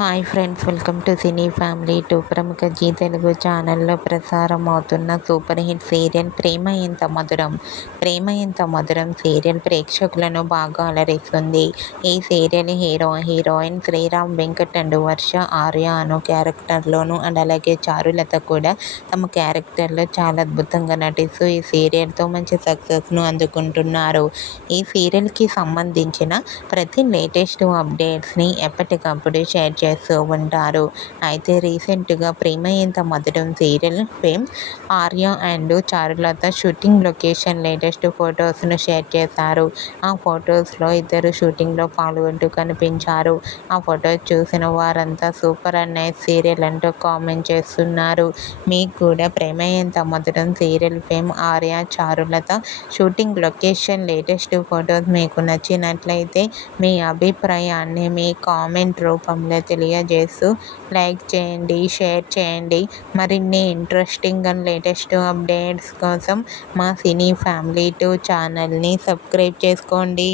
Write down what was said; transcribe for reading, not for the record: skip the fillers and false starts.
Hi friends, welcome to cine family two. ప్రముఖ G Telugu ఛానల్లో ప్రసారం అవుతున్న సూపర్ హిట్ సీరియల్ ప్రేమ ఎంత మధురం. ప్రేమ ఎంత మధురం సీరియల్ ప్రేక్షకులను బాగా అలరిస్తుంది. ఈ serial heroine Sriram Venkat and Varsha, Arya అను క్యారెక్టర్లోను అండ్ అలాగే చారులత కూడా తమ క్యారెక్టర్లో చాలా అద్భుతంగా నటిస్తూ ఈ సీరియల్తో మంచి సక్సెస్ను అందుకుంటున్నారు. ఈ సీరియల్కి సంబంధించిన ప్రతి లేటెస్ట్ అప్డేట్స్ని ఎప్పటికప్పుడు షేర్ చేస్తూ ఉంటారు. అయితే రీసెంట్గా Prema Entha Madhuram serial fame Arya and Charulatha shooting location latest ఫొటోస్ను షేర్ చేశారు. ఆ ఫొటోస్లో ఇద్దరు షూటింగ్లో పాల్గొంటూ కనిపించారు. ఆ ఫొటోస్ చూసిన వారంతా సూపర్ అండ్ నైస్ సీరియల్ అంటూ కామెంట్ చేస్తున్నారు. మీకు కూడా Prema Entha Madhuram serial fame Arya Charulatha shooting location latest photos మీకు నచ్చినట్లయితే మీ అభిప్రాయాన్ని మీ కామెంట్ రూపంలో తెలియజేస్తూ లైక్ చేయండి, షేర్ చేయండి. మరిన్ని ఇంట్రెస్టింగ్ అండ్ లేటెస్ట్ అప్డేట్స్ కోసం మా సినీ ఫ్యామిలీ 2 ఛానల్ని సబ్స్క్రైబ్ చేసుకోండి.